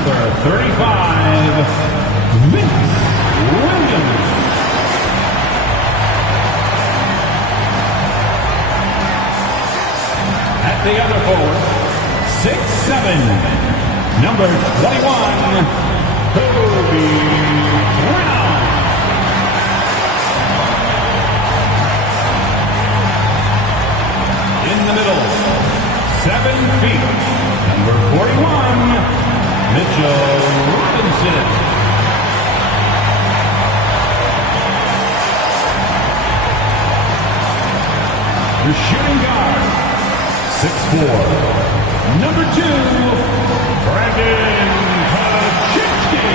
Number 35, Vince Williams. At the other forward, 6'7", number 21, Kobe Brown. In the middle, 7 feet, number 41, Mitchell Robinson. The shooting guard, 6'4", number 2, Brandon Kaczynski.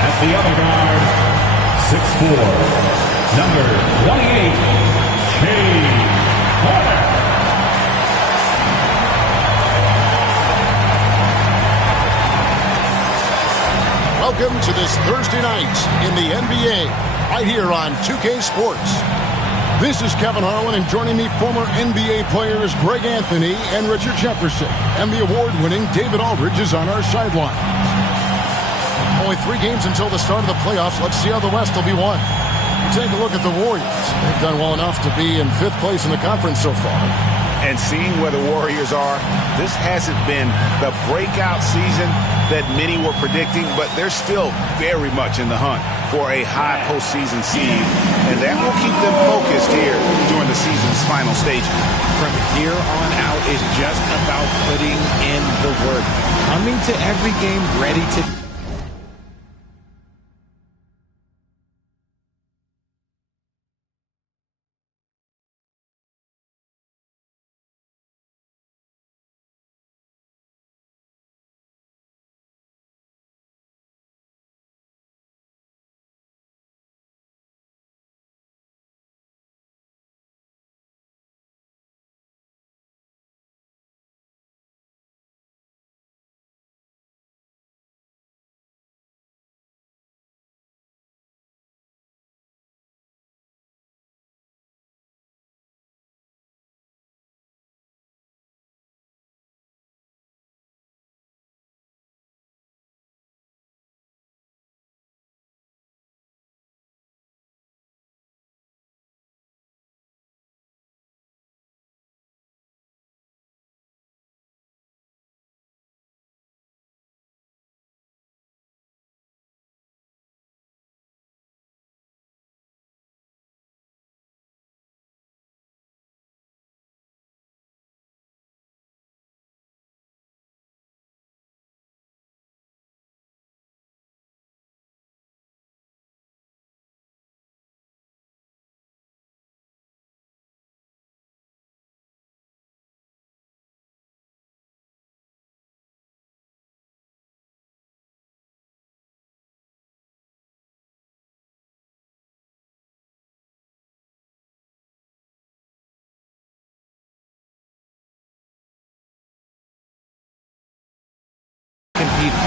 At the other guard, 6'4", number 28, Chase Porter. Welcome to this Thursday night in the NBA, right here on 2K Sports. This is Kevin Harlan, and joining me, former NBA players Greg Anthony and Richard Jefferson. And the award-winning David Aldridge is on our sideline. Only 3 games until the start of the playoffs. Let's see how the West will be won. Take a look at the Warriors. They've done well enough to be in 5th place in the conference so far. And seeing where the Warriors are, this hasn't been the breakout season that many were predicting, but they're still very much in the hunt for a high postseason seed, and that will keep them focused here during the season's final stages. From here on out, it's just about putting in the work, coming to every game ready to...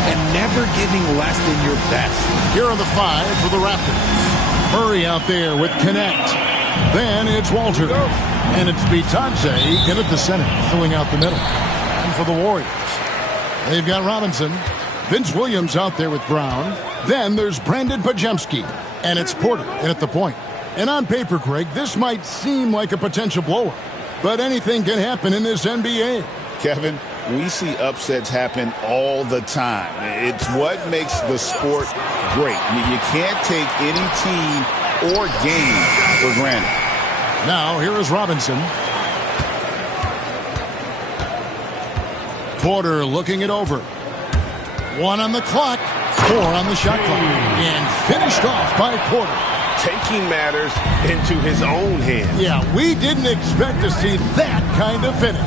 and never giving less than your best. Here are the 5 for the Raptors. Murray out there with Connect. Then it's Walter. And it's Bitadze in at the center, filling out the middle. And for the Warriors, they've got Robinson. Vince Williams out there with Brown. Then there's Brandon Kaczynski. And it's Porter in at the point. And on paper, Greg, this might seem like a potential blowout, but anything can happen in this NBA. Kevin, we see upsets happen all the time. It's what makes the sport great. You can't take any team or game for granted. Now, here is Robinson. Porter looking it over. 1 on the clock, 4 on the shot clock. And finished off by Porter. Taking matters into his own hands. Yeah, we didn't expect to see that kind of finish.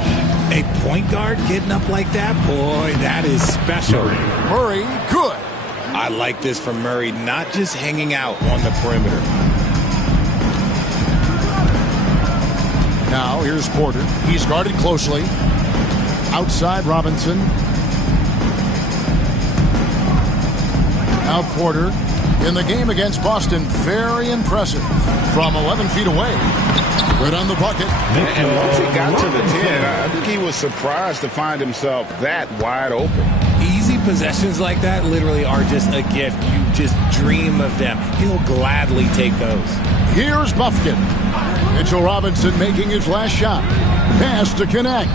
A point guard getting up like that, boy, that is special. Murray, good. I like this from Murray, not just hanging out on the perimeter. Now, here's Porter. He's guarded closely. Outside Robinson. Now Porter. In the game against Boston, very impressive. From 11 feet away. Right on the bucket. And once he got to the 10, I think he was surprised to find himself that wide open. Easy possessions like that literally are just a gift. You just dream of them. He'll gladly take those. Here's Buffkin. Mitchell Robinson making his last shot. Pass to connect.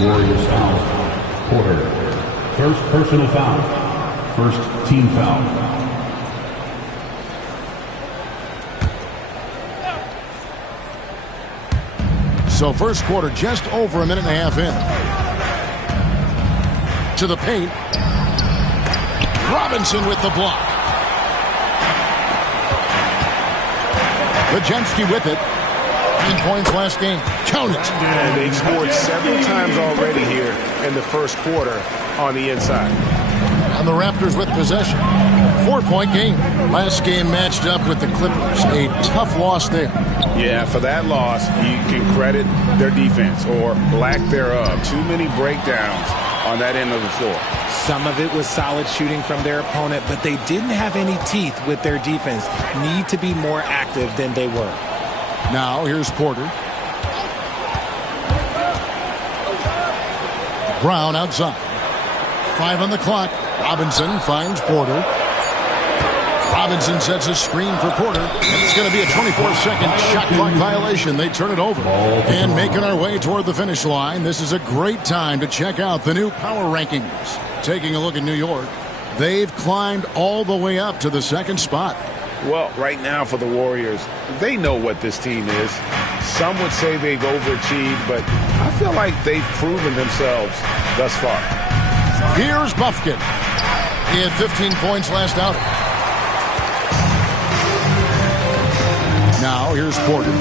Warriors foul. Porter. First personal foul. First team foul. So first quarter just over a minute and a half in. To the paint. Robinson with the block. Pajemski with it. 9 points last game. Count it. And they've scored several times already here in the first quarter on the inside. And the Raptors with possession. 4-point game. Last game matched up with the Clippers. A tough loss there. Yeah, for that loss, you can credit their defense or lack thereof. Too many breakdowns on that end of the floor. Some of it was solid shooting from their opponent, but they didn't have any teeth with their defense. Need to be more active than they were. Now, here's Porter. Brown outside. 5 on the clock. Robinson finds Porter. Robinson sets a screen for Porter. And it's going to be a 24-second shot clock violation. They turn it over. And making our way toward the finish line, this is a great time to check out the new power rankings. Taking a look at New York, they've climbed all the way up to the second spot. Well, right now for the Warriors, they know what this team is. Some would say they've overachieved, but I feel like they've proven themselves thus far. Here's Buffkin. He had 15 points last outing. Now here's Porter.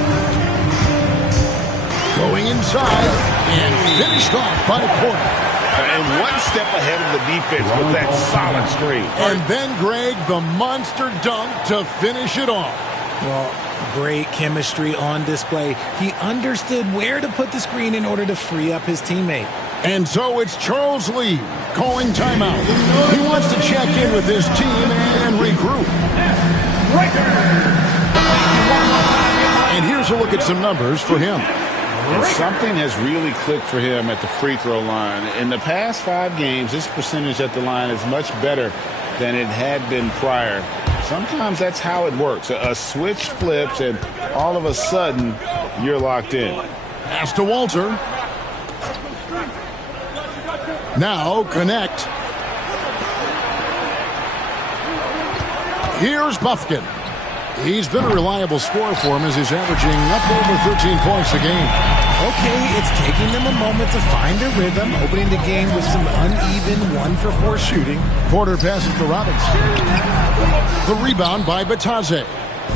Going inside and finished off by Porter. And one step ahead of the defense with that solid screen. And then, Greg, the monster dunk to finish it off. Well, great chemistry on display. He understood where to put the screen in order to free up his teammate. And so it's Charles Lee calling timeout. He wants to check in with his team and regroup. And here's a look at some numbers for him. And something has really clicked for him at the free throw line. In the past 5 games, this percentage at the line is much better than it had been prior. Sometimes that's how it works. A switch flips, and all of a sudden, you're locked in. Pass to Walter. Now connect. Here's Buffkin. He's been a reliable scorer for him as he's averaging up over 13 points a game. Okay, it's taking them a moment to find their rhythm, opening the game with some uneven 1-for-4 shooting. Porter passes to Robinson. The rebound by Batadze.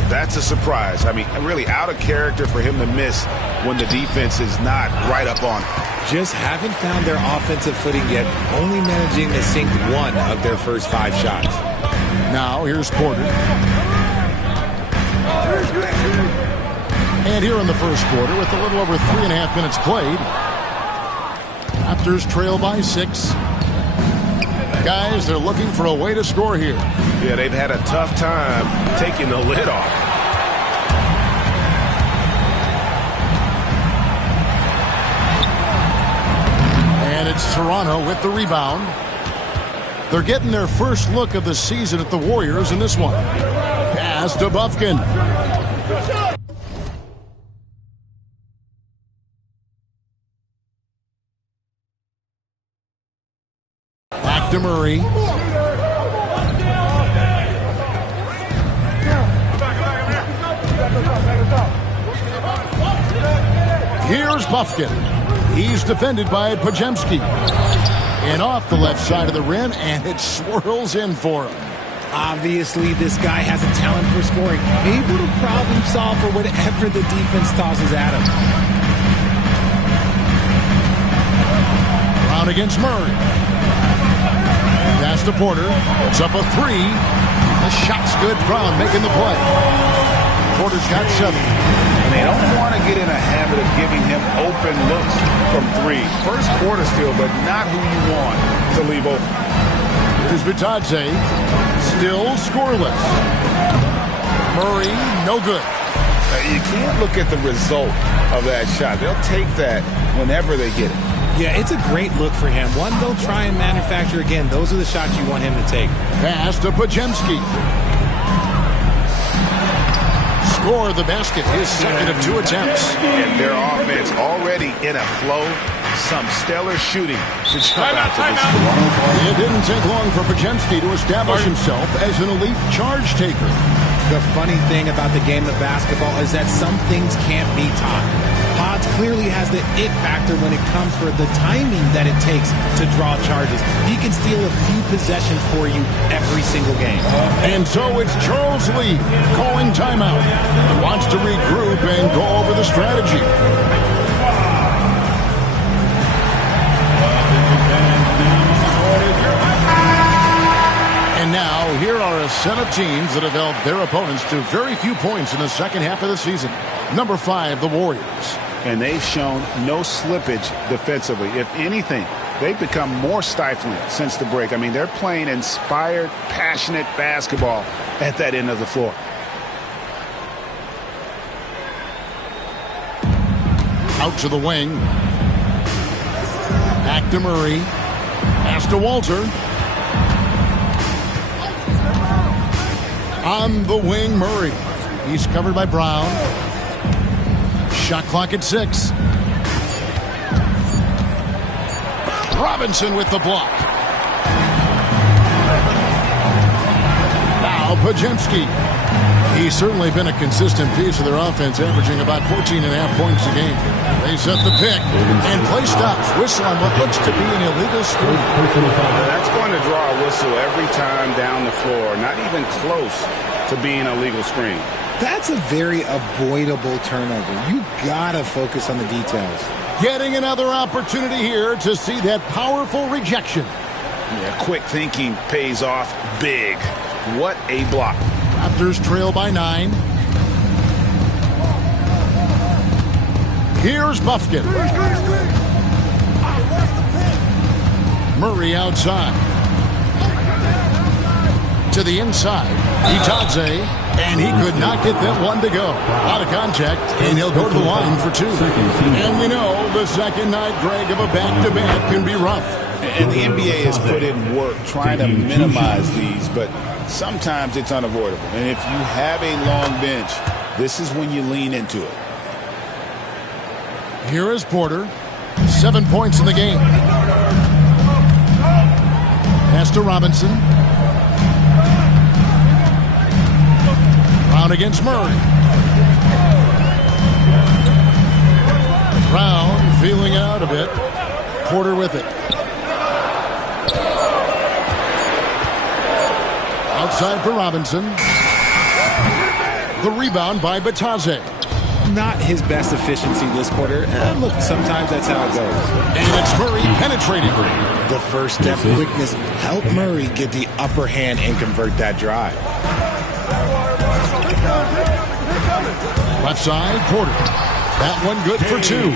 That's a surprise. I mean, really out of character for him to miss when the defense is not right up on it. Just haven't found their offensive footing yet, only managing to sink 1 of their first 5 shots. Now here's Porter. And here in the first quarter, with a little over 3.5 minutes played, Raptors trail by 6. Guys, they're looking for a way to score here. Yeah, they've had a tough time taking the lid off. And it's Toronto with the rebound. They're getting their first look of the season at the Warriors in this one. Pass to Buffkin. Back to Murray. Here's Buffkin. He's defended by Pajemski. And off the left side of the rim, and it swirls in for him. Obviously, this guy has a talent for scoring, able to problem solve for whatever the defense tosses at him. Brown against Murray. Pass to Porter. It's up a 3. The shot's good. Brown making the play. Porter's got 7. And they don't want to get in a habit of giving him open looks from 3. First quarter still, but not who you want to leave open. Here's Vitadze. Still scoreless. Murray, no good. You can't look at the result of that shot. They'll take that whenever they get it. Yeah, it's a great look for him. One they'll try and manufacture again. Those are the shots you want him to take. Pass to Pajemski. Score the basket, his second of 2 attempts. And their offense already in a flow. Some stellar shooting to jump out to this score. It didn't take long for Pajemski to establish himself as an elite charge taker. The funny thing about the game of basketball is that some things can't be taught. Pods clearly has the it factor when it comes for the timing that it takes to draw charges. He can steal a few possessions for you every single game. And so it's Charles Lee calling timeout. He wants to regroup and go over the strategy. And now, here are a set of teams that have held their opponents to very few points in the second half of the season. Number 5, the Warriors. And they've shown no slippage defensively. If anything, they've become more stifling since the break. I mean, they're playing inspired, passionate basketball at that end of the floor. Out to the wing. Back to Murray. Pass to Walter. On the wing, Murray. He's covered by Brown. Shot clock at 6. Robinson with the block. Now Pajemski. He's certainly been a consistent piece of their offense, averaging about 14.5 points a game. They set the pick, and play stops. Whistle on what looks to be an illegal screen. That's going to draw a whistle every time down the floor. Not even close to being a legal screen. That's a very avoidable turnover. You gotta focus on the details. Getting another opportunity here to see that powerful rejection. Yeah, quick thinking pays off big. What a block. Raptors trail by 9. Here's Buffkin. Murray outside. To the inside. Itadze. And he could not get that one to go. Out of contact, and he'll go to the line for 2. And we know the second night, Greg, of a back-to-back can be rough. And the NBA has put in work trying to minimize these, but sometimes it's unavoidable. And if you have a long bench, this is when you lean into it. Here is Porter. 7 points in the game. Pass to Robinson. Brown against Murray. Brown feeling it out a bit. Porter with it. Outside for Robinson. The rebound by Vitadze. Not his best efficiency this quarter. Look, sometimes that's how it goes. And it's Murray penetrating. The first step quickness helped Murray get the upper hand and convert that drive. Left side, Porter. That one good for 2.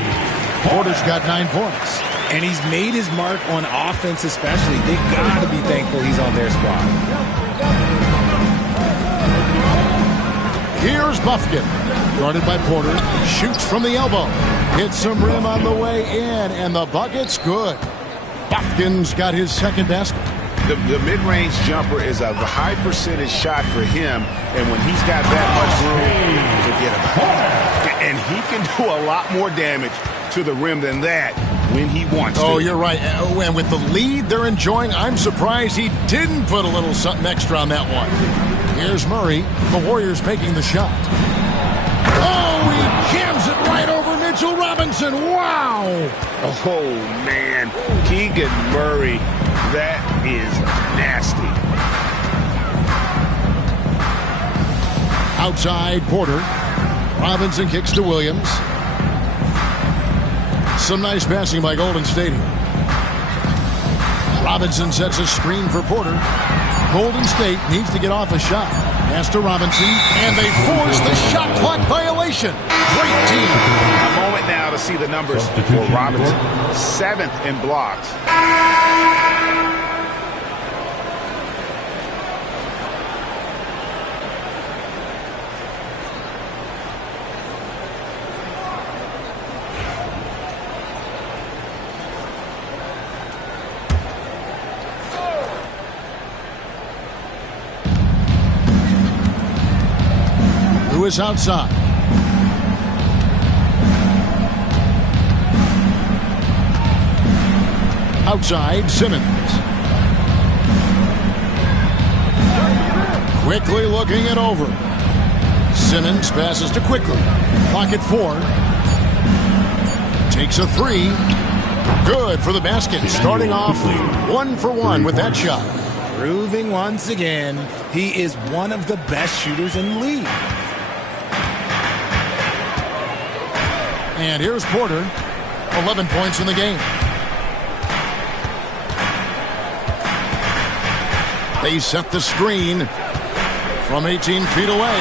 Porter's got 9 points. And he's made his mark on offense especially. They got to be thankful he's on their squad. Here's Buffkin. Guarded by Porter. Shoots from the elbow. Hits some rim on the way in. And the bucket's good. Buffkin's got his second basket. The mid-range jumper is a high percentage shot for him, and when he's got that much room, forget about it. And he can do a lot more damage to the rim than that when he wants to. Oh, you're right. And with the lead they're enjoying, I'm surprised he didn't put a little something extra on that one. Here's Murray. The Warriors making the shot. Oh, he jams it right over Mitchell Robinson. Wow. Oh, man. Keegan Murray. That is nasty. Outside, Porter. Robinson kicks to Williams. Some nice passing by Golden State here. Robinson sets a screen for Porter. Golden State needs to get off a shot. Pass to Robinson, and they force the shot clock violation. Great team. A moment now to see the numbers for Robinson. 7th in blocks. Lewis outside. Outside, Simmons. Quickly looking it over. Simmons passes to Quickly. Pocket 4. Takes a 3. Good for the basket. Starting off 1 for 1 with that shot. Proving once again, he is one of the best shooters in the league. And here's Porter. 11 points in the game. They set the screen from 18 feet away.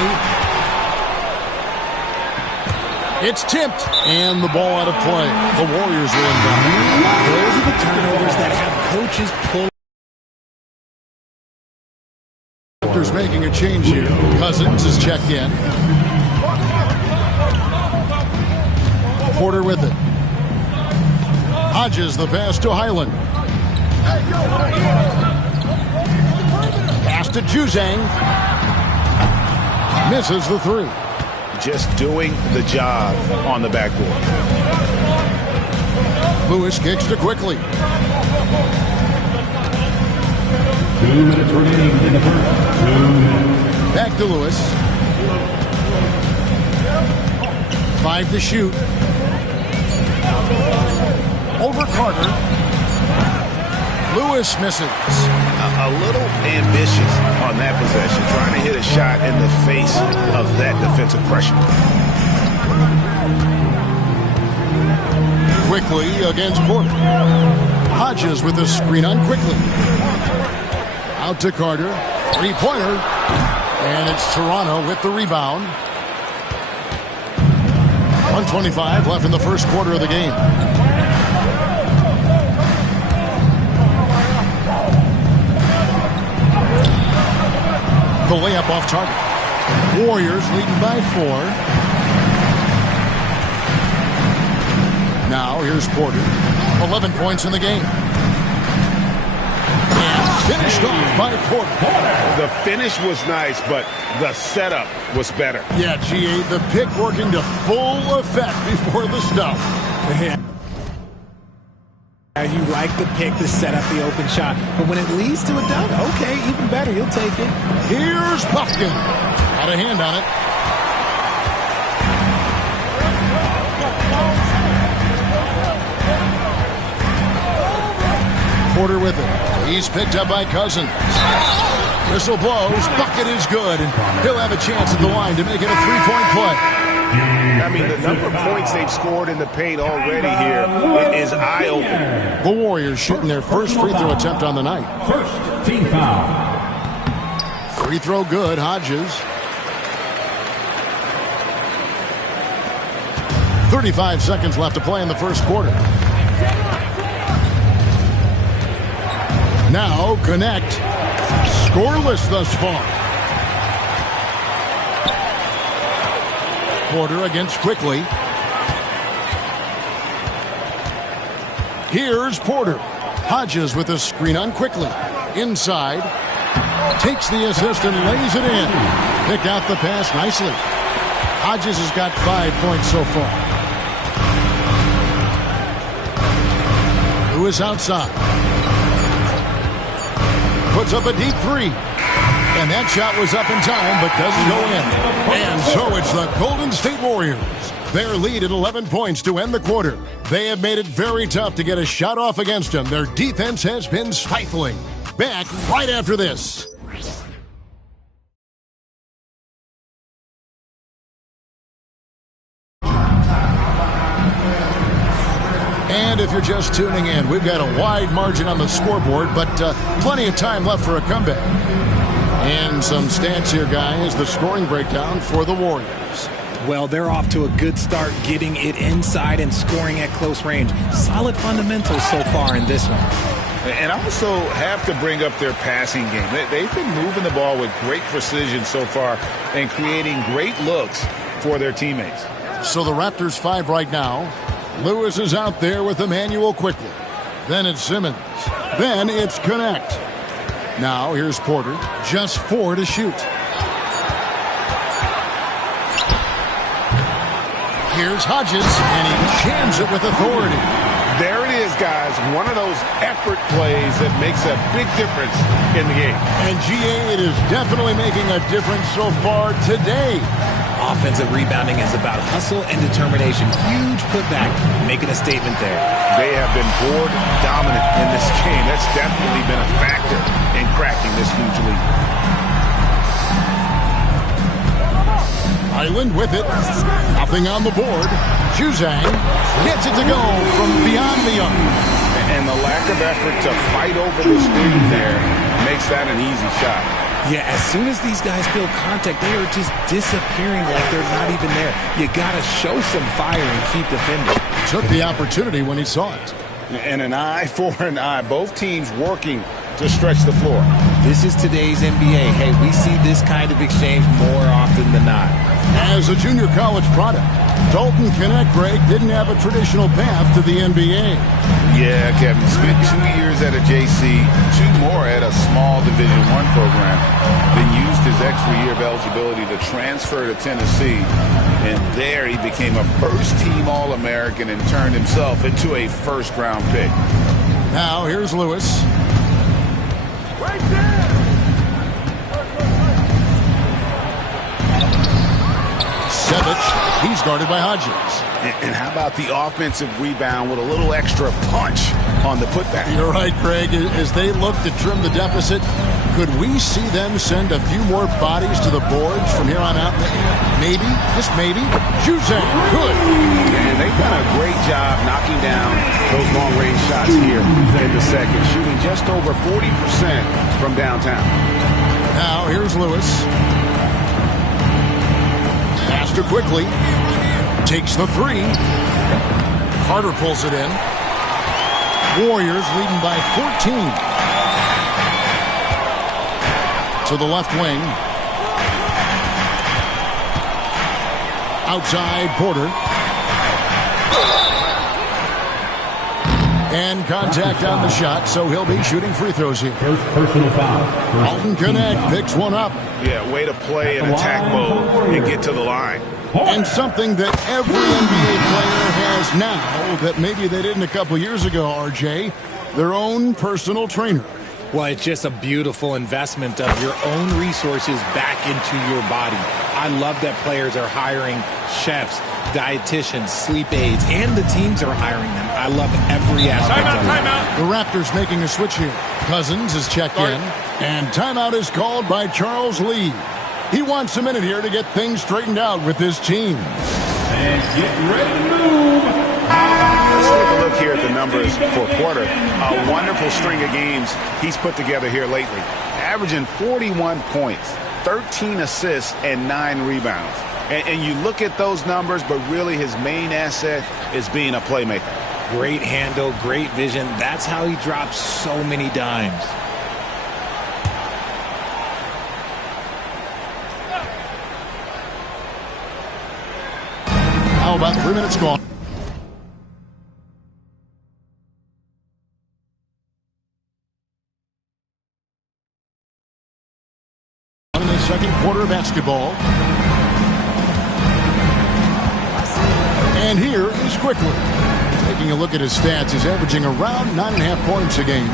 It's tipped, and the ball out of play. The Warriors are inbound. Those are the turnovers that have coaches pull. Raptors making a change here. Cousins is checked in. Porter with it. Hodges the pass to Highland. Pass to Juzang. Misses the 3. Just doing the job on the backboard. Lewis kicks to Quickly. 2 minutes remaining in the first. 2 minutes. Back to Lewis. 5 to shoot. Over Carter. Lewis misses. A little ambitious on that possession, trying to hit a shot in the face of that defensive pressure. Quickly against Porter. Hodges with the screen on Quickly. Out to Carter. 3-pointer. And it's Toronto with the rebound. 1:25 left in the first quarter of the game. The layup off target. Warriors leading by 4. Now here's Porter. 11 points in the game. And finished off by Porter. The finish was nice, but the setup was better. Yeah, GA, the pick working to full effect before the stuff. You like the pick to set up the open shot, but when it leads to a dunk, okay, even better, you'll take it. Here's Buffkin. Got a hand on it. Porter with it. He's picked up by Cousins. Whistle blows. Bucket is good, and he'll have a chance at the line to make it a 3-point play. I mean, the number of points they've scored in the paint already here is eye-opening. The Warriors shooting their first free throw attempt on the night. First team foul. Free throw good, Hodges. 35 seconds left to play in the first quarter. Now connect. Scoreless thus far. Porter against Quickly. Here's Porter. Hodges with a screen on Quickly. Inside. Takes the assist and lays it in. Picked out the pass nicely. Hodges has got 5 points so far. Lewis outside. Puts up a deep 3. And that shot was up in time, but doesn't go in. And so it's the Golden State Warriors. Their lead at 11 points to end the quarter. They have made it very tough to get a shot off against them. Their defense has been stifling. Back right after this. And if you're just tuning in, we've got a wide margin on the scoreboard, but plenty of time left for a comeback. And some stats here, guys, the scoring breakdown for the Warriors. Well, they're off to a good start getting it inside and scoring at close range. Solid fundamentals so far in this one. And I also have to bring up their passing game. They've been moving the ball with great precision so far and creating great looks for their teammates. So the Raptors 5 right now. Lewis is out there with Emmanuel Quickly. Then it's Simmons. Then it's Connect. Now here's Porter. Just 4 to shoot. Here's Hodges, and he jams it with authority. There it is, guys. One of those effort plays that makes a big difference in the game. And GA, it is definitely making a difference so far today. Offensive rebounding is about hustle and determination. Huge putback, making a statement there. They have been board dominant in this game. That's definitely been a factor in cracking this huge lead. Island with it. Nothing on the board. Juzang gets it to go from beyond the arc. And the lack of effort to fight over the screen there makes that an easy shot. Yeah, as soon as these guys feel contact, they are just disappearing like they're not even there. You got to show some fire and keep defending. Took the opportunity when he saw it. And an eye for an eye. Both teams working to stretch the floor. This is today's NBA. Hey, we see this kind of exchange more often than not. As a junior college product, Dalton Knecht, Greg, didn't have a traditional path to the NBA. Yeah, Kevin. Spent 2 years at a JC, 2 more at a small Division I program. Then used his extra year of eligibility to transfer to Tennessee. And there he became a first-team All-American and turned himself into a first-round pick. Now here's Lewis. Right there! He's guarded by Hodges. And how about the offensive rebound with a little extra punch on the putback? You're right, Greg. As they look to trim the deficit, could we see them send a few more bodies to the boards from here on out? Maybe, just maybe. Juzang, good. And they've done a great job knocking down those long-range shots here in the second, shooting just over 40% from downtown. Now here's Lewis. Faster quickly. Takes the three. Carter pulls it in. Warriors leading by 14. To the left wing. Outside Porter. And contact on the shot, so he'll be shooting free throws here. First personal foul. Dalton Knecht picks one up. Yeah, way to play in attack mode and get to the line. And something that every NBA player has now that maybe they didn't a couple years ago, RJ, their own personal trainer. Well, it's just a beautiful investment of your own resources back into your body. I love that players are hiring chefs, dietitians, sleep aides, and the teams are hiring them. I love every aspect of it. The Raptors making a switch here. Cousins is checked in, and timeout is called by Charles Lee. He wants a minute here to get things straightened out with his team. And get ready to move. Let's take a look here at the numbers for Porter. A wonderful string of games he's put together here lately. Averaging 41 points, 13 assists, and 9 rebounds. And you look at those numbers, but really his main asset is being a playmaker. Great handle, great vision. That's how he drops so many dimes. How about 3 minutes gone? In the second quarter of basketball. And here is Quickly. Taking a look at his stats, he's averaging around 9.5 points a game.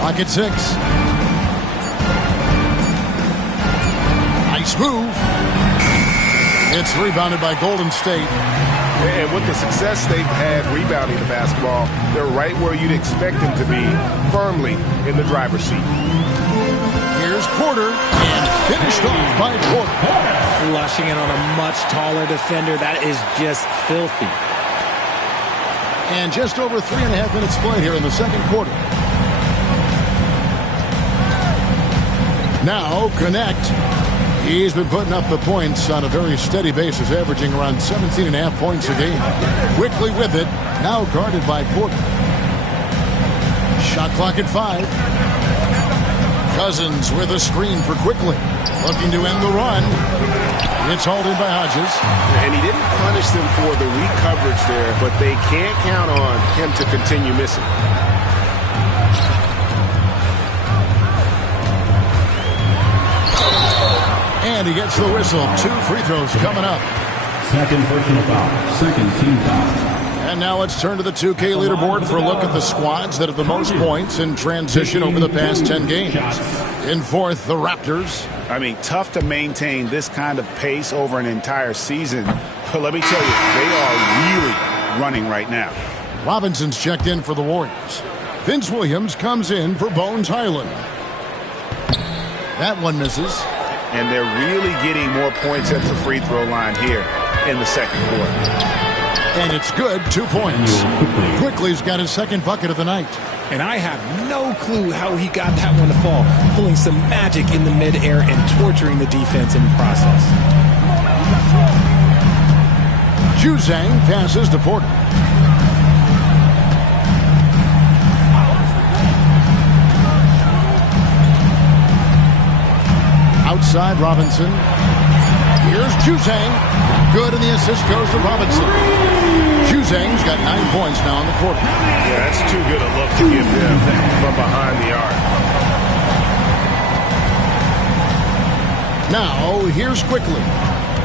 Clock at 6. Nice move. It's rebounded by Golden State. And with the success they've had rebounding the basketball, they're right where you'd expect them to be, firmly in the driver's seat. Here's Porter, and finished off by Porter. Flushing it on a much taller defender. That is just filthy. And just over 3.5 minutes played here in the second quarter. Now, Knecht. He's been putting up the points on a very steady basis, averaging around 17.5 points a game. Quickly with it, now guarded by Porter. Shot clock at 5. Cousins with a screen for Quickly. Looking to end the run. It's hauled in by Hodges. And he didn't punish them for the weak coverage there, but they can't count on him to continue missing. And he gets the whistle. 2 free throws coming up. Second personal foul. Second team foul. And now let's turn to the 2K leaderboard for a look at the squads that have the most points in transition over the past 10 games. In fourth, the Raptors. I mean, tough to maintain this kind of pace over an entire season. But let me tell you, they are really running right now. Robinson's checked in for the Warriors. Vince Williams comes in for Bones Highland. That one misses. And they're really getting more points at the free throw line here in the second quarter. And it's good, 2 points. Quickly's got his second bucket of the night. And I have no clue how he got that one to fall, pulling some magic in the midair and torturing the defense in the process. Juzang passes to Porter. Outside Robinson. Here's Juzang. Good, and the assist goes to Robinson. Juzang's got 9 points now in the quarter. Yeah, that's too good a look to give them from behind the arc. Now, here's Quickly.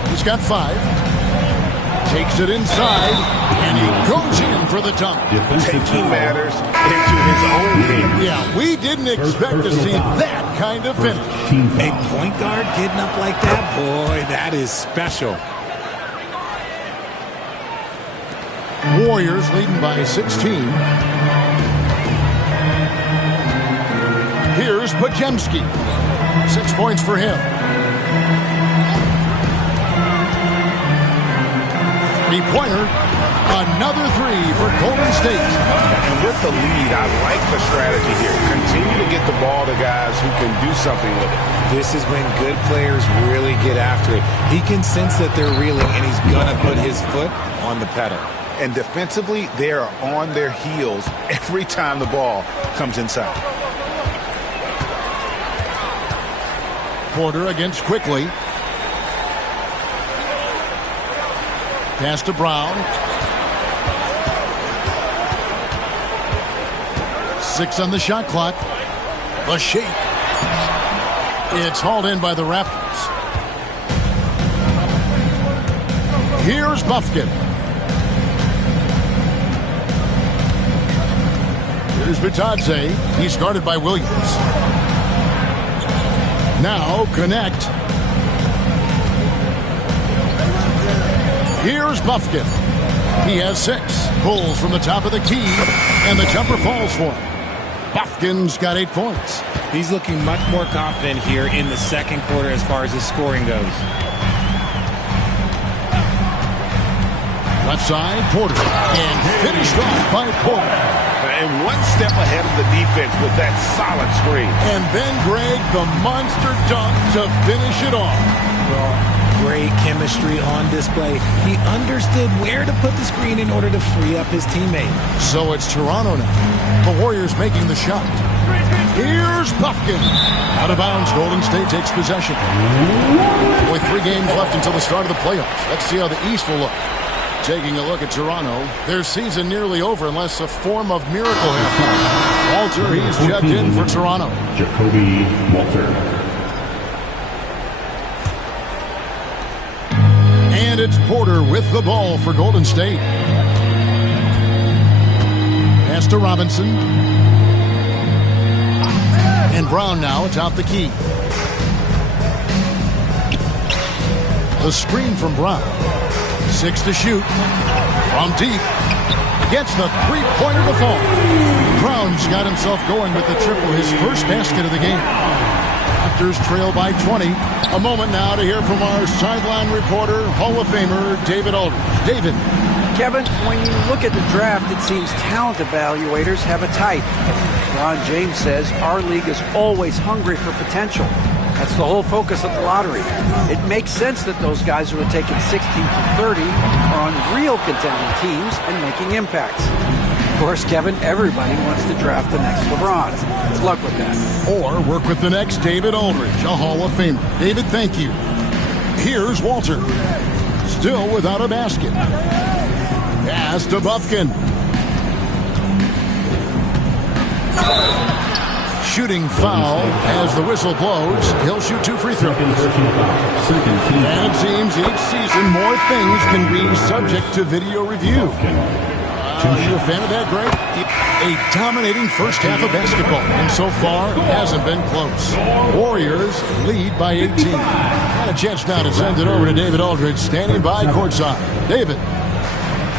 He's got 5. Takes it inside, and he goes in for the dunk. Taking matters into his own hands. Yeah, we didn't expect to see that kind of finish. A point guard getting up like that, boy, that is special. Warriors leading by 16. Here's Podziemski. 6 points for him. 3-pointer. Another 3 for Golden State. And with the lead, I like the strategy here. Continue to get the ball to guys who can do something with it. This is when good players really get after it. He can sense that they're reeling, and he's going to put his foot on the pedal. And defensively, they are on their heels every time the ball comes inside. Porter against Quickly. Pass to Brown. 6 on the shot clock. A shake. It's hauled in by the Raptors. Here's Buffkin. Here's Bitadze. He's guarded by Williams. Now connect. Here's Buffkin. He has 6. Pulls from the top of the key, and the jumper falls for him. Buffkin's got 8 points. He's looking much more confident here in the second quarter as far as his scoring goes. Left side, Porter. And finished off by Porter. And one step ahead of the defense with that solid screen. And then Greg, the monster dunk to finish it off. Well, great chemistry on display. He understood where to put the screen in order to free up his teammate. So it's Toronto now. The Warriors making the shot. Here's Buffkin. Out of bounds, Golden State takes possession. With 3 games left until the start of the playoffs. Let's see how the East will look. Taking a look at Toronto, their season nearly over unless a form of miracle happens. Walter, he's checked in for Toronto. Jacoby Walter. And it's Porter with the ball for Golden State. Pass to Robinson. And Brown now atop the key. The screen from Brown. 6 to shoot. From deep. Gets the 3-pointer to fall. Brown's got himself going with the triple, his first basket of the game. Raptors trail by 20. A moment now to hear from our sideline reporter, Hall of Famer David Aldridge. David. Kevin, when you look at the draft, it seems talent evaluators have a type. Ron James says our league is always hungry for potential. That's the whole focus of the lottery. It makes sense that those guys who are taken 16 to 30 are on real contending teams and making impacts. Of course, Kevin, everybody wants to draft the next LeBron. Good luck with that. Or work with the next David Aldridge, a Hall of Famer. David, thank you. Here's Walter. Still without a basket. Pass to Buffkin. Shooting foul as the whistle blows. He'll shoot 2 free throws. And it seems each season, more things can be subject to video review. Are you a fan of that, Greg? A dominating first half of basketball, and so far hasn't been close. Warriors lead by 18. And a chance now to send it over to David Aldridge, standing by courtside. David.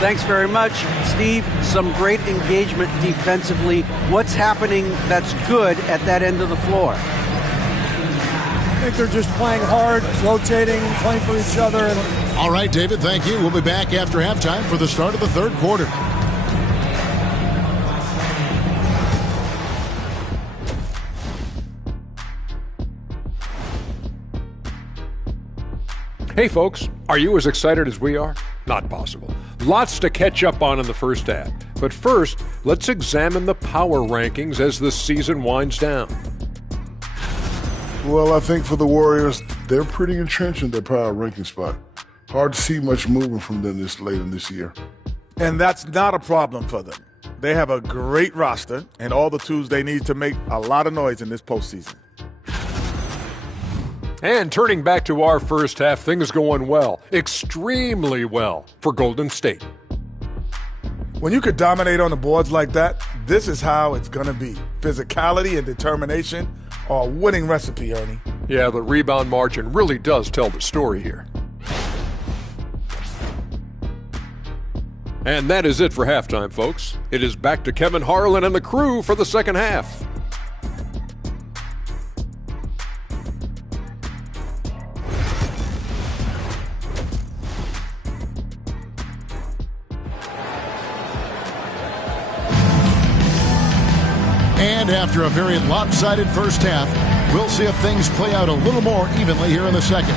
Thanks very much, Steve. Some great engagement defensively. What's happening that's good at that end of the floor? I think they're just playing hard, rotating, playing for each other. All right, David, thank you. We'll be back after halftime for the start of the third quarter. Hey folks, are you as excited as we are? Not possible. Lots to catch up on in the first half. But first, let's examine the power rankings as the season winds down. Well, I think for the Warriors, they're pretty entrenched in their power ranking spot. Hard to see much movement from them this late in this year. And that's not a problem for them. They have a great roster and all the tools they need to make a lot of noise in this postseason. And turning back to our first half, things going well, extremely well for Golden State. When you could dominate on the boards like that, this is how it's going to be. Physicality and determination are a winning recipe, Ernie. Yeah, the rebound margin really does tell the story here. And that is it for halftime, folks. It is back to Kevin Harlan and the crew for the second half. And after a very lopsided first half, we'll see if things play out a little more evenly here in the second.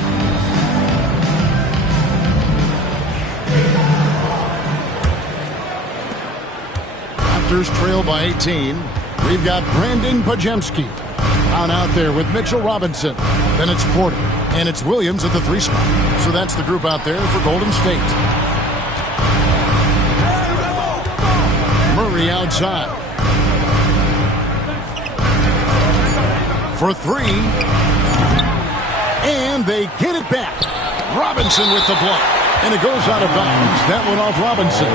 Raptors trail by 18. We've got Brandon Pajemski on out there with Mitchell Robinson. Then it's Porter. And it's Williams at the 3 spot. So that's the group out there for Golden State. Murray outside. For 3, and they get it back. Robinson with the block, and it goes out of bounds. That one off Robinson.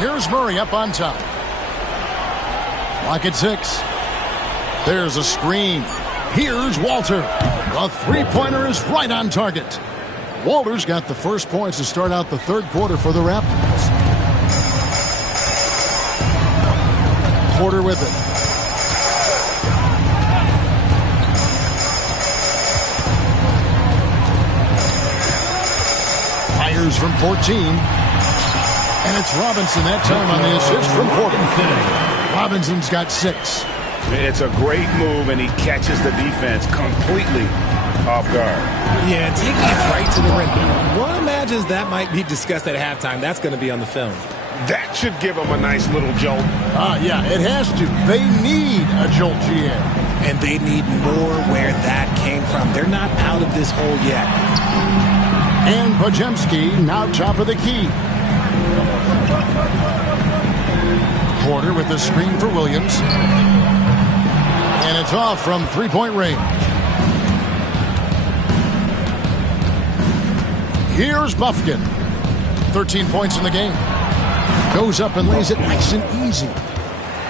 Here's Murray up on top. Clock at 6. There's a screen. Here's Walter. The three-pointer is right on target. Walter's got the first points to start out the third quarter for the Raptors. Porter with it. Fires from 14. And it's Robinson that time on the assist from Porter. Robinson's got 6. It's a great move, and he catches the defense completely off guard. Yeah, taking it right to the rim. One imagines that might be discussed at halftime. That's going to be on the film. That should give him a nice little jolt. Yeah, it has to. They need a jolt, GM. And they need more where that came from. They're not out of this hole yet. And Pajemski now top of the key. Porter with the screen for Williams. And it's off from three-point range. Here's Buffkin. 13 points in the game. Goes up and lays it nice and easy.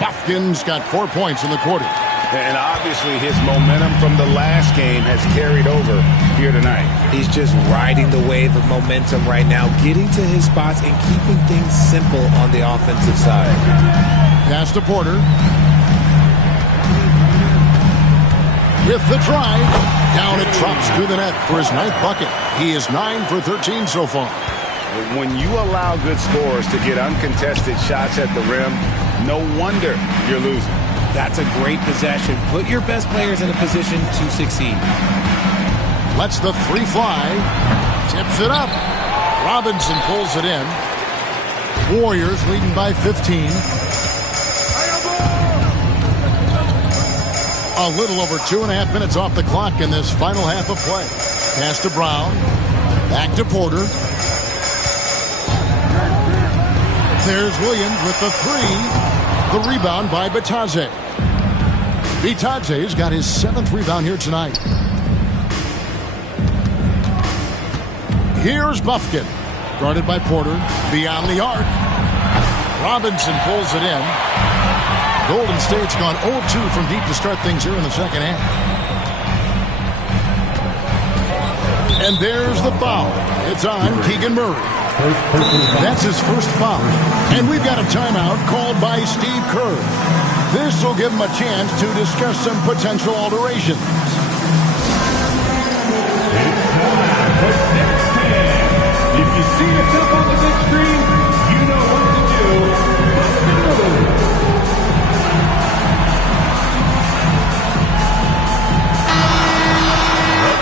Buffkin's got 4 points in the quarter. And obviously his momentum from the last game has carried over here tonight. He's just riding the wave of momentum right now, getting to his spots and keeping things simple on the offensive side. Pass to Porter. With the drive, down it drops through the net for his 9th bucket. He is 9 for 13 so far. When you allow good scorers to get uncontested shots at the rim, no wonder you're losing. That's a great possession. Put your best players in a position to succeed. Lets the 3 fly. Tips it up. Robinson pulls it in. Warriors leading by 15. A little over 2.5 minutes off the clock in this final half of play. Pass to Brown. Back to Porter. There's Williams with the three. The rebound by Bitadze. Bitadze's got his 7th rebound here tonight. Here's Bufkin. Guarded by Porter. Beyond the arc. Robinson pulls it in. Golden State's gone 0-2 from deep to start things here in the second half. And there's the foul. It's on Keegan Murray. That's his first foul. And we've got a timeout called by Steve Kerr. This will give him a chance to discuss some potential alterations. If you see yourself on the big screen, you know what to do.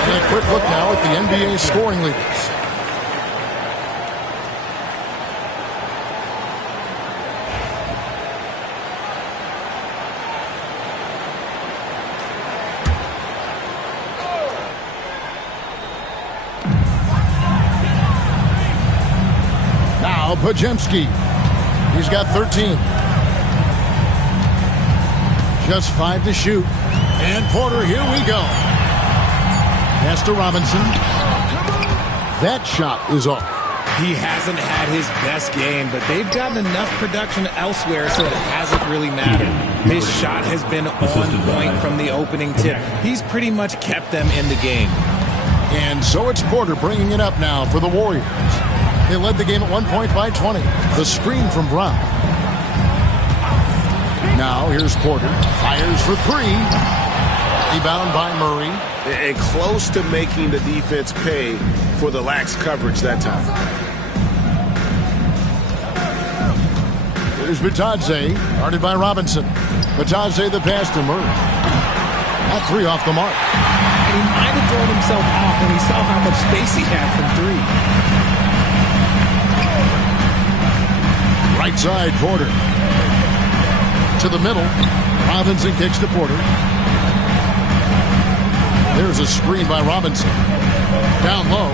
And a quick look now at the NBA scoring leaders. Pajemski. He's got 13. Just 5 to shoot. And Porter, here we go. Pass to Robinson. That shot is off. He hasn't had his best game, but they've gotten enough production elsewhere so it hasn't really mattered. His shot has been on point from the opening tip. He's pretty much kept them in the game. And so it's Porter bringing it up now for the Warriors. They led the game at 1 point by 20. The screen from Brown. Now here's Porter. Fires for 3. Rebound by Murray. And close to making the defense pay for the lax coverage that time. Here's Bitadze. Guarded by Robinson. Bitadze the pass to Murray. That 3 off the mark. And he might have thrown himself off when he saw how much space he had from 3. Right side, Porter. To the middle. Robinson kicks to Porter. There's a screen by Robinson. Down low.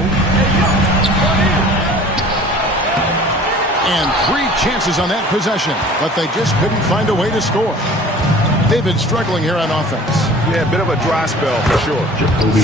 And 3 chances on that possession, but they just couldn't find a way to score. They've been struggling here on offense. Yeah, a bit of a dry spell for sure.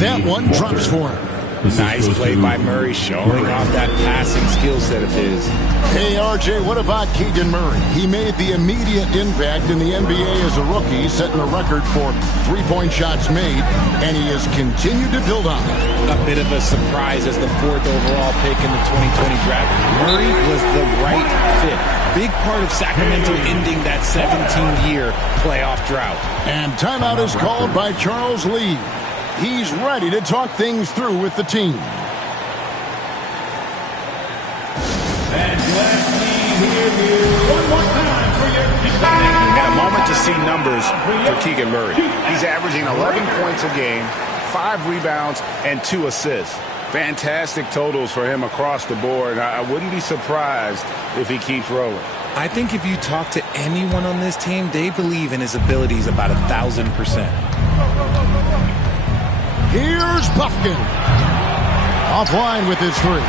That one drops for him. Nice play by Murray, showing off that passing skill set of his. Hey, RJ, what about Keegan Murray? He made the immediate impact in the NBA as a rookie, setting a record for 3-point shots made, and he has continued to build on it. A bit of a surprise as the 4th overall pick in the 2020 draft. Murray was the right fit. Big part of Sacramento ending that 17-year playoff drought. And timeout is called by Charles Lee. He's ready to talk things through with the team. And let me hear you one more time for your And a moment to see numbers for Keegan Murray. He's averaging 11 points a game, 5 rebounds, and 2 assists. Fantastic totals for him across the board. I wouldn't be surprised if he keeps rolling. I think if you talk to anyone on this team, they believe in his abilities about 1,000%. Here's Bufkin. Offline with his 3.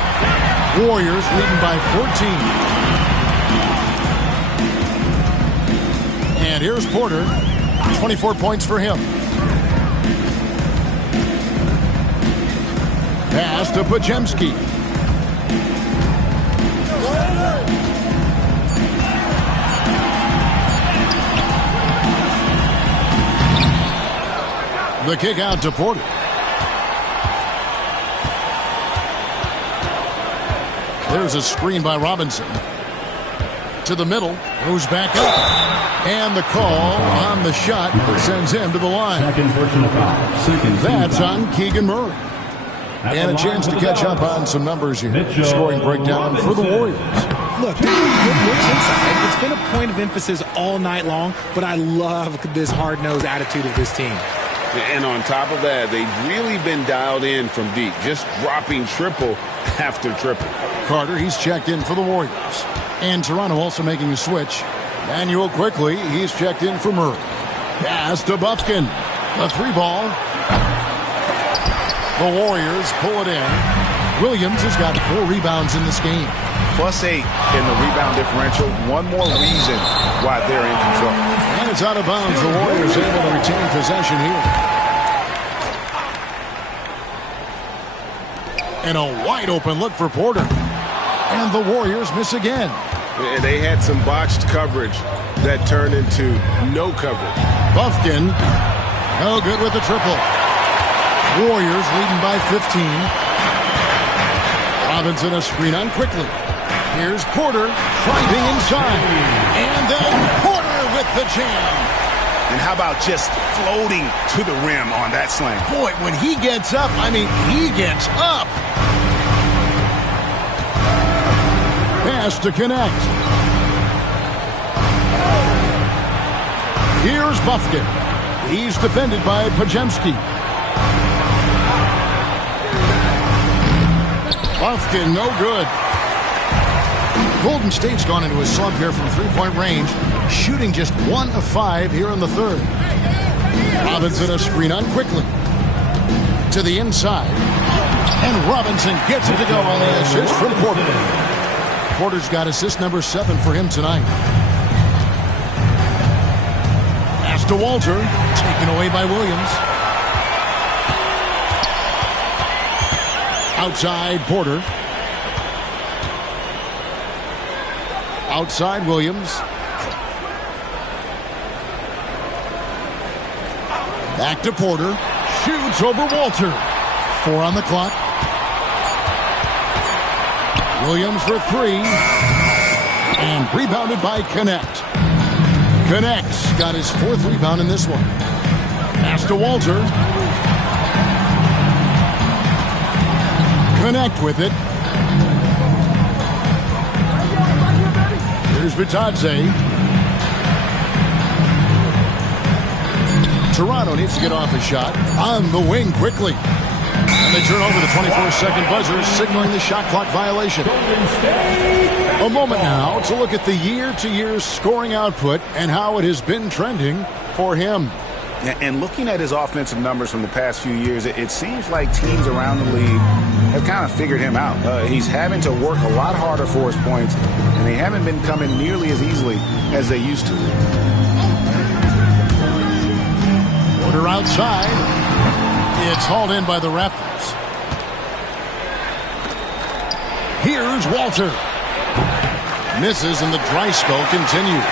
Warriors leading by 14. And here's Porter. 24 points for him. Pass to Pajemski. The kick out to Porter. There's a screen by Robinson. To the middle. Goes back up. And the call on the shot sends him to the line. Second personal foul. That's on Keegan Murray. And a chance to catch up on some numbers here. Scoring breakdown for the Warriors. Look, they're doing good looks inside. It's been a point of emphasis all night long, but I love this hard-nosed attitude of this team. And on top of that, they've really been dialed in from deep, just dropping triple after triple. Carter, he's checked in for the Warriors. And Toronto also making a switch. Manuel quickly, he's checked in for Murray. Pass to Bufkin. The 3 ball. The Warriors pull it in. Williams has got 4 rebounds in this game. +8 in the rebound differential. One more reason why they're in control. And it's out of bounds. The Warriors able to retain possession here. And a wide open look for Porter. And the Warriors miss again. And they had some botched coverage that turned into no coverage. Buffkin, no good with the triple. Warriors leading by 15. Robinson a screen on quickly. Here's Porter driving inside. And then Porter with the jam. And how about just floating to the rim on that slam? Boy, when he gets up, I mean, he gets up. Pass to connect. Here's Buffkin. He's defended by Pajemski. Buffkin, no good. Golden State's gone into a slump here from three-point range, shooting just 1 of 5 here in the third. Robinson a screen on quickly. To the inside. And Robinson gets it to go on the assist from Porter. Porter's got assist number 7 for him tonight. Pass to Walter, taken away by Williams. Outside Porter. Outside Williams. Back to Porter. Shoots over Walter. 4 on the clock. Williams for 3. And rebounded by Connect. Connect's got his 4th rebound in this one. Pass to Walter. Connect with it. Here's Bitadze. Toronto needs to get off his shot. On the wing quickly. And they turn over the 24-second buzzer, signaling the shot clock violation. A moment now to look at the year-to-year scoring output and how it has been trending for him. And looking at his offensive numbers from the past few years, it seems like teams around the league have kind of figured him out. He's having to work a lot harder for his points, and they haven't been coming nearly as easily as they used to. Porter outside. It's hauled in by the Raptors. Here's Walter. Misses, and the dry spell continues.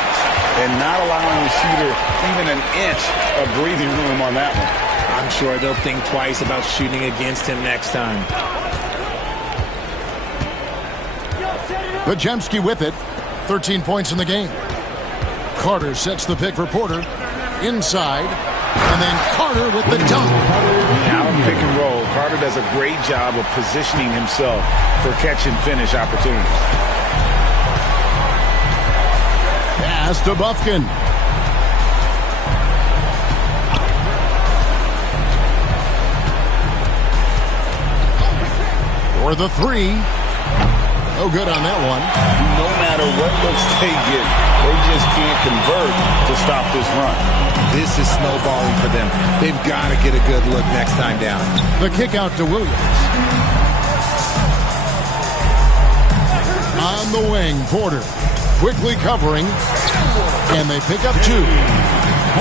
And not allowing the shooter even an inch of breathing room on that one. I'm sure they'll think twice about shooting against him next time. Pajemski with it. 13 points in the game. Carter sets the pick for Porter. Inside. And then Carter with the dunk. Now in pick and roll, Carter does a great job of positioning himself for catch and finish opportunities. Pass to Buffkin. For the 3. No good on that one. No matter what looks they get, they just can't convert to stop this run. This is snowballing for them. They've got to get a good look next time down. The kick out to Williams. On the wing, Porter. Quickly covering. And they pick up 2.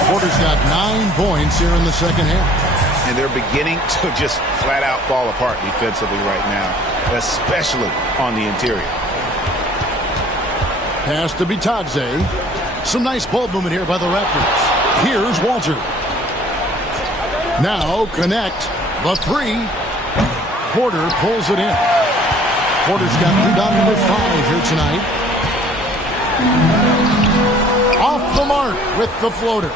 Porter's got 9 points here in the second half. And they're beginning to just flat out fall apart defensively right now, especially on the interior. Pass to Bitadze. Some nice ball movement here by the Raptors. Here's Walter. Now Connect. The 3. Porter pulls it in. Porter's got rebound number 5 here tonight. Off the mark with the floater.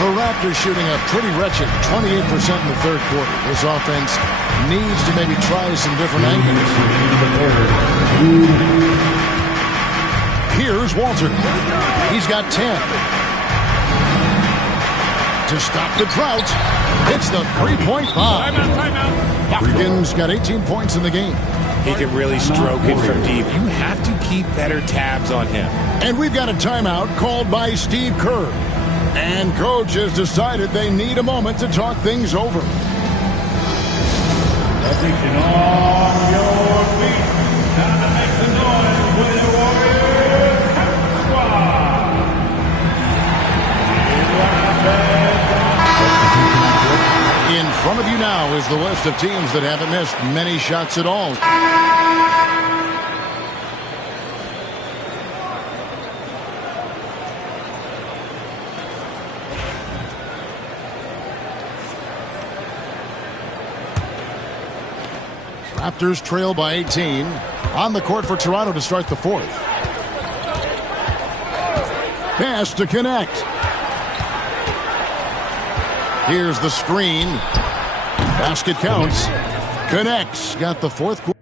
The Raptors shooting a pretty wretched 28% in the third quarter. This offense needs to maybe try some different angles. Here's Walter. He's got 10. To stop the drought, it's the 3-point bomb. Wiggins got 18 points in the game. He can really stroke it from deep. You have to keep better tabs on him. And we've got a timeout called by Steve Kerr. And coach has decided they need a moment to talk things over. Attention on your feet. Time to make some noise. Here's the list of teams that haven't missed many shots at all. Raptors trail by 18. On the court for Toronto to start the fourth. Pass to connect. Here's the screen. Basket counts. Connects. Got the fourth quarter.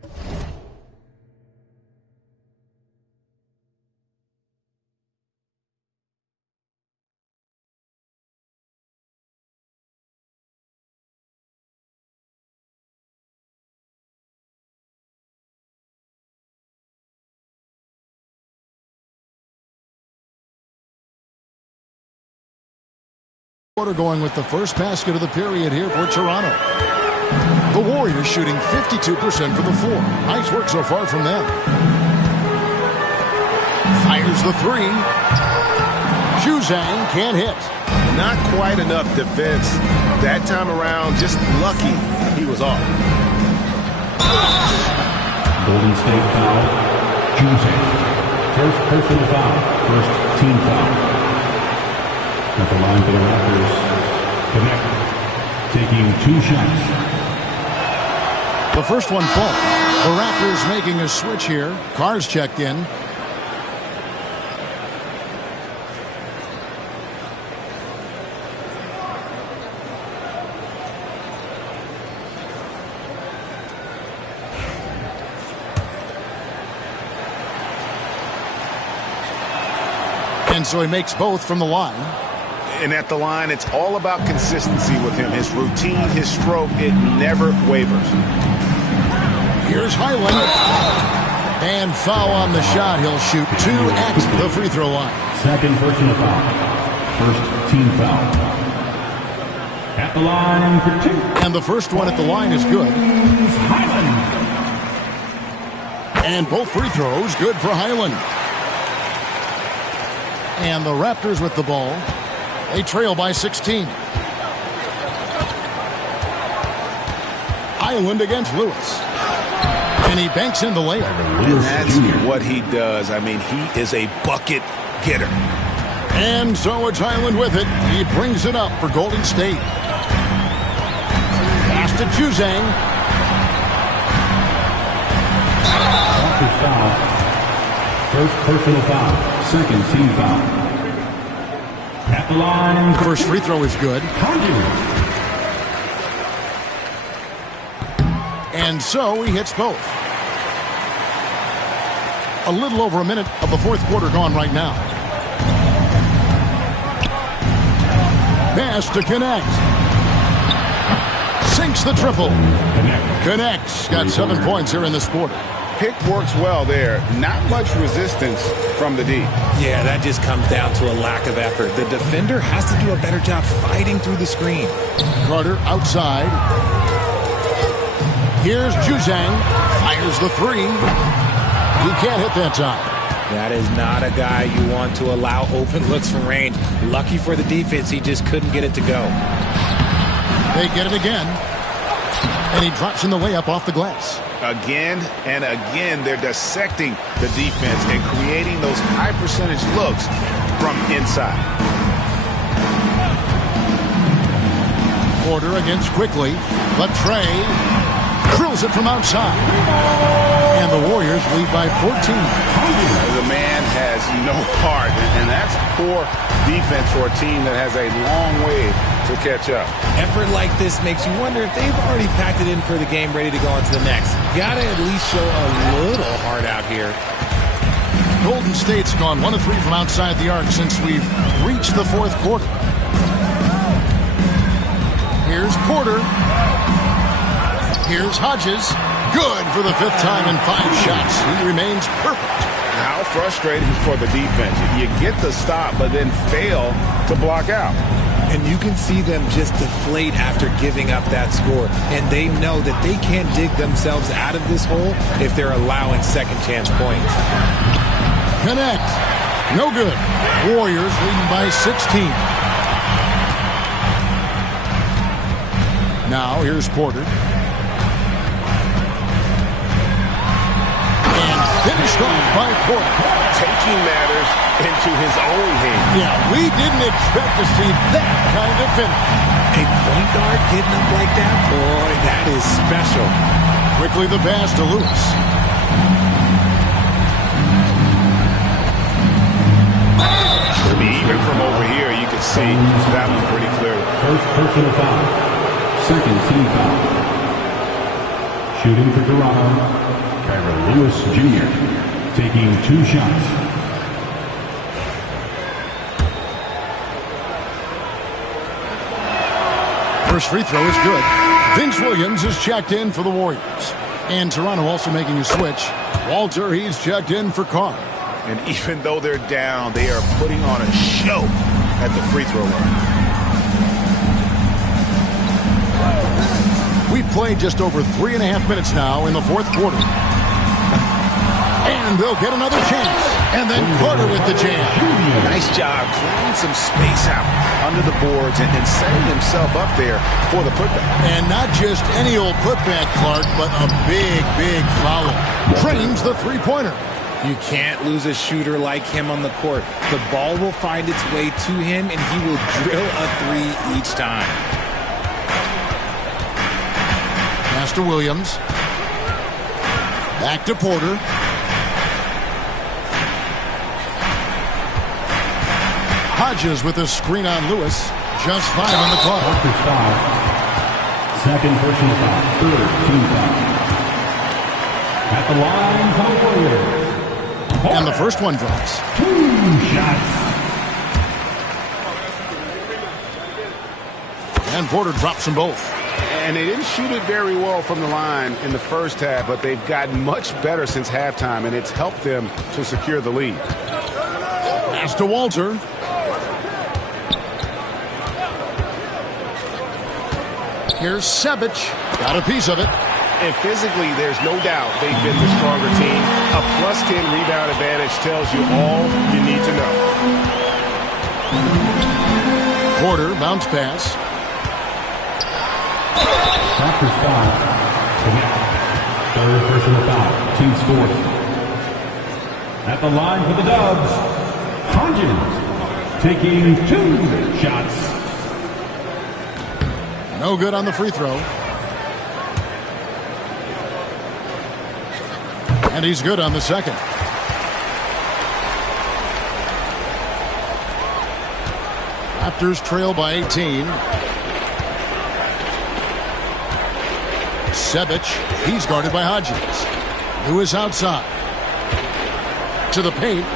Going with the first basket of the period here for Toronto. The Warriors shooting 52% from the floor. Nice work so far from them. Fires the three. Juzang can't hit. Not quite enough defense that time around. Just lucky he was off. Golden State foul. Juzang. First personal foul. First team foul. At the line for the Raptors. Connect. Taking 2 shots. The first one falls. The Raptors making a switch here. Carr's checked in. And so he makes both from the line. And at the line, it's all about consistency with him. His routine, his stroke, it never wavers. Here's Highland. And foul on the shot. He'll shoot 2 at the free throw line. Second personal foul. First team foul. At the line for 2. And the first one at the line is good. Highland. And both free throws good for Highland. And the Raptors with the ball. They trail by 16. Highland against Lewis. And he banks in the layup. And that's what he does. I mean, he is a bucket getter. And so it's Highland with it. He brings it up for Golden State. Pass to Juzang. Foul. First personal foul. Second team foul. At the line. First free throw is good. And so he hits both. A little over a minute of the fourth quarter gone right now. Pass to connect. Sinks the triple. Connects. Got 7 points here in this quarter. Pick works well there. Not much resistance from the D. Yeah, that just comes down to a lack of effort. The defender has to do a better job fighting through the screen. Carter outside. Here's Juzang. Fires the three. He can't hit that time. That is not a guy you want to allow open looks from range. Lucky for the defense, he just couldn't get it to go. They get it again. And he drops in the layup off the glass. Again and again, they're dissecting the defense and creating those high percentage looks from inside. Porter against quickly. Latrey drills it from outside. And the Warriors lead by 14. The man has no heart, and that's poor defense for a team that has a long way to catch up. Effort like this makes you wonder if they've already packed it in for the game, ready to go on to the next. Gotta at least show a little heart out here. Golden State's gone 1 of 3 from outside the arc since we've reached the fourth quarter. Here's Porter. Here's Hodges. Good for the 5th time in 5 shots. He remains perfect. How frustrating for the defense. You get the stop, but then fail to block out. And you can see them just deflate after giving up that score. And they know that they can't dig themselves out of this hole if they're allowing second chance points. Connect. No good. Warriors leading by 16. Now here's Porter. And finished off by Porter. Taking matters into his own hands. Yeah, we didn't expect to see that kind of finish. A point guard getting up like that, boy, that is special. Quickly the pass to Lewis. Even from over here, you can see that one pretty clearly. First personal foul. Second team foul. Shooting for Toronto, Kyra Lewis Jr. taking 2 shots. First free throw is good. Vince Williams is checked in for the Warriors. And Toronto also making a switch. Walter, he's checked in for Carr. And even though they're down, they are putting on a show at the free throw line. We've played just over 3.5 minutes now in the fourth quarter. And they'll get another chance. And then Carter with the jam. Nice job clearing some space out under the boards and setting himself up there for the putback. And not just any old putback, Clark, but a big, big foul. Trains the three-pointer. You can't lose a shooter like him on the court. The ball will find its way to him, and he will drill a three each time. Pass to Williams. Back to Porter. Hodges with a screen on Lewis. Just 5 on the clock. Raptors foul. Second personal foul. Third team foul. At the line for the Warriors. And the first one drops. 2 shots. And Porter drops them both. And they didn't shoot it very well from the line in the first half, but they've gotten much better since halftime, and it's helped them to secure the lead. Pass to Walter. Here's Sebic. Got a piece of it. And physically, there's no doubt they've been the stronger team. A plus 10 rebound advantage tells you all you need to know. Porter, bounce pass. Raptors foul. Third personal foul. Team's fourth. At the line for the Dubs. Hodges taking 2 shots. No good on the free throw. And he's good on the second. Raptors trail by 18. Sebic, he's guarded by Hodges. Lewis outside. To the paint.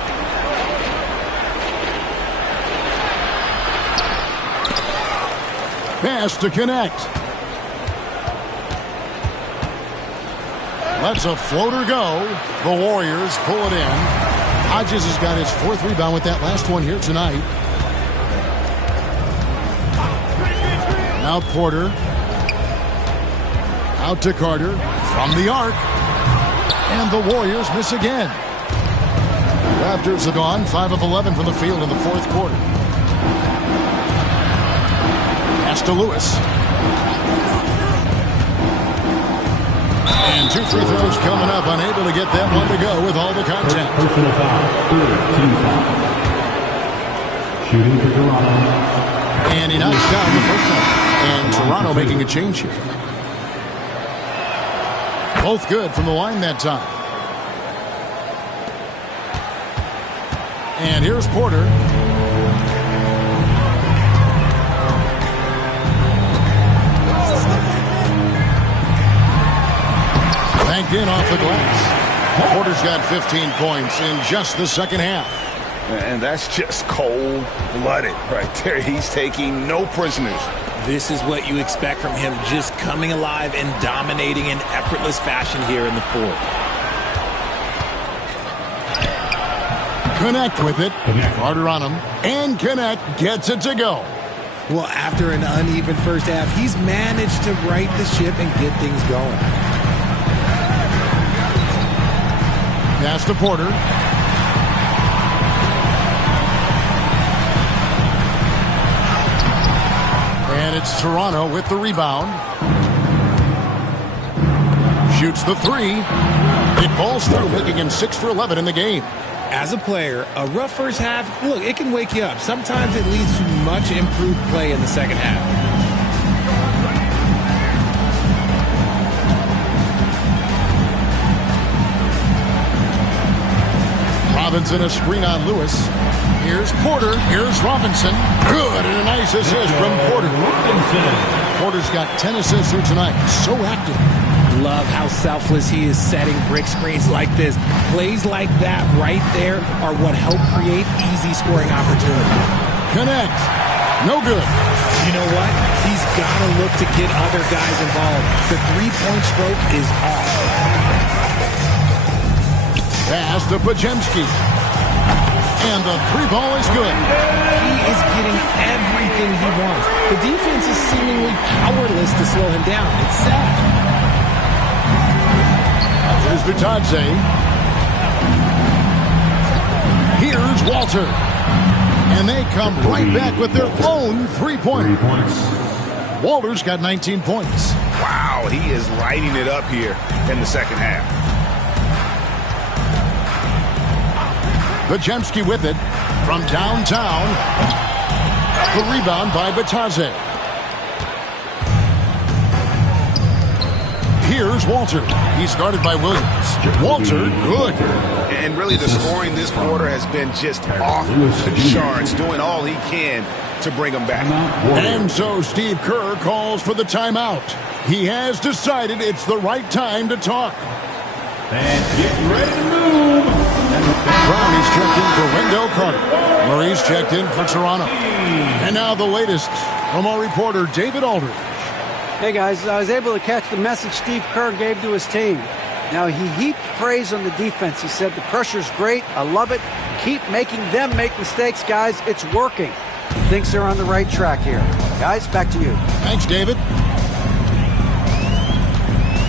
Pass to connect. Lets a floater go. The Warriors pull it in. Hodges has got his 4th rebound with that last one here tonight. Now Porter. Out to Carter. From the arc. And the Warriors miss again. Raptors have gone 5 of 11 from the field in the fourth quarter. Pass to Lewis. And 2 free throws coming up. Unable to get that one to go with all the contact. Personal foul. Third team foul. Shooting for Toronto. And he knocks down the first one. And Toronto making a change here. Both good from the line that time. And here's Porter. Banked in off the glass. Porter's got 15 points in just the second half. And that's just cold-blooded right there. He's taking no prisoners. This is what you expect from him, just coming alive and dominating in effortless fashion here in the fourth. Connect with it. Carter on him. And Connect gets it to go. Well, after an uneven first half, he's managed to right the ship and get things going. Pass to Porter. And It's Toronto with the rebound. Shoots the three. It falls through, making him 6 for 11 in the game. As a player, a rough first half, look, it can wake you up. Sometimes it leads to much improved play in the second half. Robinson, a screen on Lewis. Here's Porter. Here's Robinson. Good, and a nice assist from Porter. Porter's got 10 assists here tonight. So active. Love how selfless he is setting brick screens like this. Plays like that right there are what help create easy scoring opportunities. Connect. No good. You know what? He's got to look to get other guys involved. The three-point stroke is off. Pass to Pajemski. And the three ball is good. He is getting everything he wants. The defense is seemingly powerless to slow him down. It's sad. Here's Vitadze. Here's Walter. And they come right back with their own three-pointer. Walter's got 19 points. Wow, he is lighting it up here in the second half. Pajemski with it from downtown. The rebound by Vitadze. Here's Walter. He's guarded by Williams. Walter, good. And really the scoring this quarter has been just off the charts, doing all he can to bring them back. And so Steve Kerr calls for the timeout. He has decided it's the right time to talk. And get ready to move. Brownie's checked in for Wendell Carter. Murray's checked in for Toronto. And now the latest from our reporter, David Aldridge. Hey guys, I was able to catch the message Steve Kerr gave to his team. Now he heaped praise on the defense. He said the pressure's great. I love it. Keep making them make mistakes, guys. It's working. He thinks they're on the right track here. Guys, back to you. Thanks, David.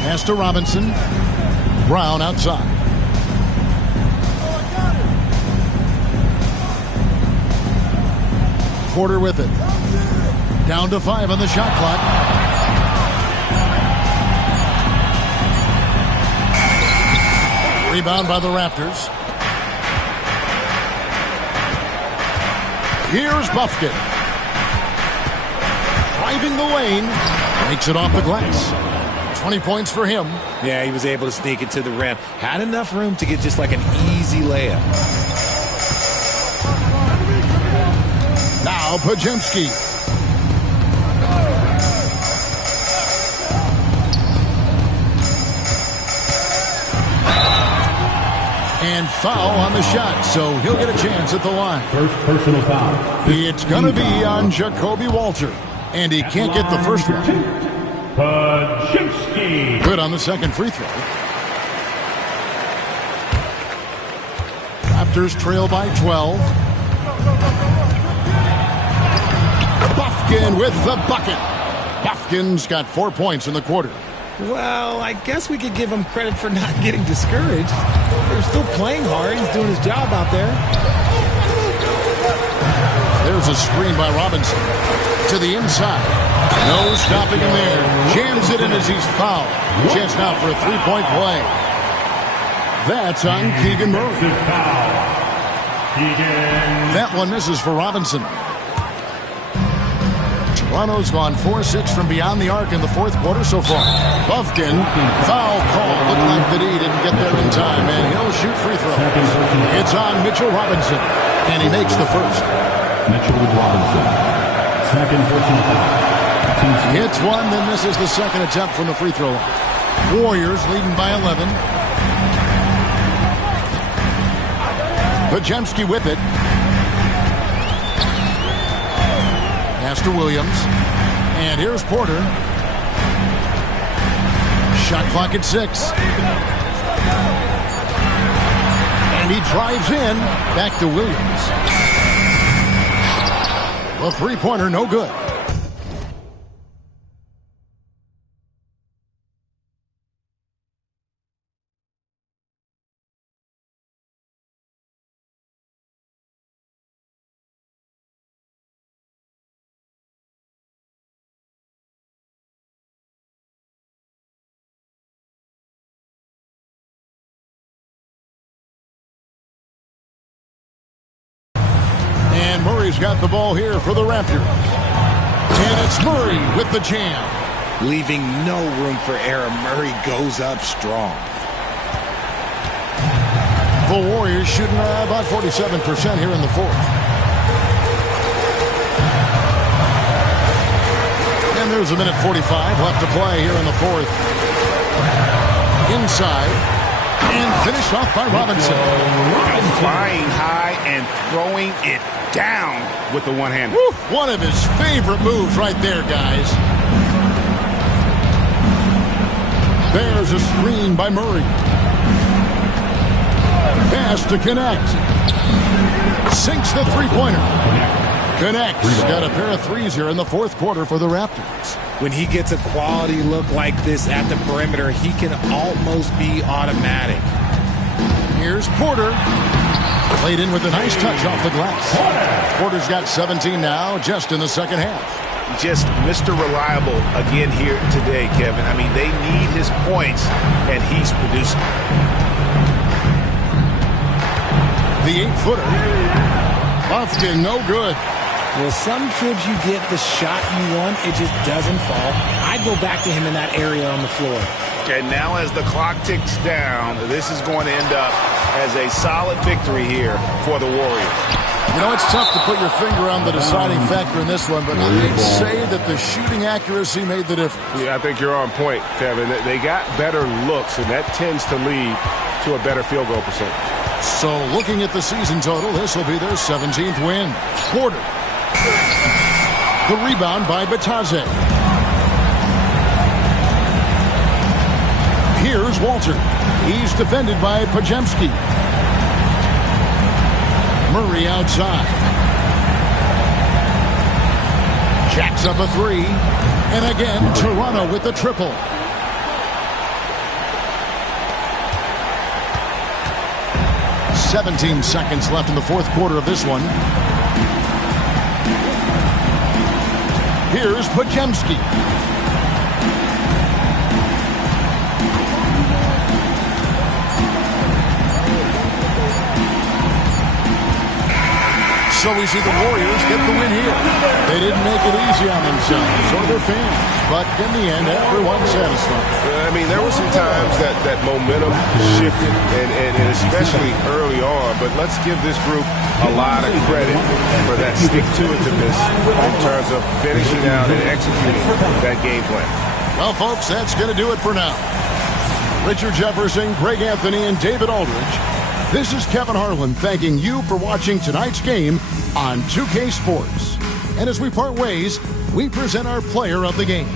Pass to Robinson. Brown outside. Porter with it. Down to 5 on the shot clock. Rebound by the Raptors. Here's Buffkin. Driving the lane. Makes it off the glass. 20 points for him. Yeah, he was able to sneak it to the rim. Had enough room to get just like an easy layup. Now Pajemski. And foul on the shot, so he'll get a chance at the line. First personal foul. It's going to be on Jacoby Walter. And he can't get the first one. Pajemski. Good on the second free throw. Raptors trail by 12. Buffkin with the bucket. Buffkin's got 4 points in the quarter. Well, I guess we could give him credit for not getting discouraged. They're still playing hard. He's doing his job out there. There's a screen by Robinson. To the inside. No stopping him there. Jams it in as he's fouled. Chance now for a three-point play. That's on Keegan Murray. That one misses for Robinson. Toronto's gone 4-6 from beyond the arc in the fourth quarter so far. Buffkin, foul call. Looked like that he didn't get there in time, and he'll shoot free throws. It's on Mitchell Robinson, and he makes the first. Mitchell Robinson. Second personal foul. Hits one, then misses the second attempt from the free throw line. Warriors leading by 11. Pajemski with it. Pass to Williams. And here's Porter. Shot clock at 6. And he drives in. Back to Williams. A three-pointer, no good. And Murray's got the ball here for the Raptors. And it's Murray with the jam. Leaving no room for error. Murray goes up strong. The Warriors shooting about 47% here in the fourth. And there's a minute 45 left to play here in the fourth. Inside. And finished off by Robinson. Flying high and throwing it down with the one-hander. One of his favorite moves right there, guys. There's a screen by Murray. Pass to Connect. Sinks the three-pointer. Connect's got a pair of threes here in the fourth quarter for the Raptors. When he gets a quality look like this at the perimeter, he can almost be automatic. Here's Porter. Played in with a nice touch off the glass. Porter's got 17 now, just in the second half. Just Mr. Reliable again here today, Kevin. I mean, they need his points, and he's producing. The 8-footer. Buffed in, no good. Well, some trips you get the shot you want, it just doesn't fall. I'd go back to him in that area on the floor. And now as the clock ticks down, this is going to end up as a solid victory here for the Warriors. You know, it's tough to put your finger on the deciding factor in this one, but I'd say that the shooting accuracy made the difference. Yeah, I think you're on point, Kevin. They got better looks, and that tends to lead to a better field goal percentage. So looking at the season total, this will be their 17th win. Porter. The rebound by Bataze. Here's Walter. He's defended by Pajemski. Murray outside. Jacks up a three. And again, Toronto with the triple. "17 seconds left in the fourth quarter of this one. Here's Pajemski. So we see the Warriors get the win here. They didn't make it easy on themselves or their fans, but in the end, everyone's satisfied. I mean, there were some times that momentum shifted, and especially early on, but let's give this group a lot of credit for that stick-to-itiveness in terms of finishing out and executing that game plan. Well, folks, that's going to do it for now. Richard Jefferson, Greg Anthony, and David Aldridge. This is Kevin Harlan thanking you for watching tonight's game on 2K Sports. And as we part ways, we present our player of the game.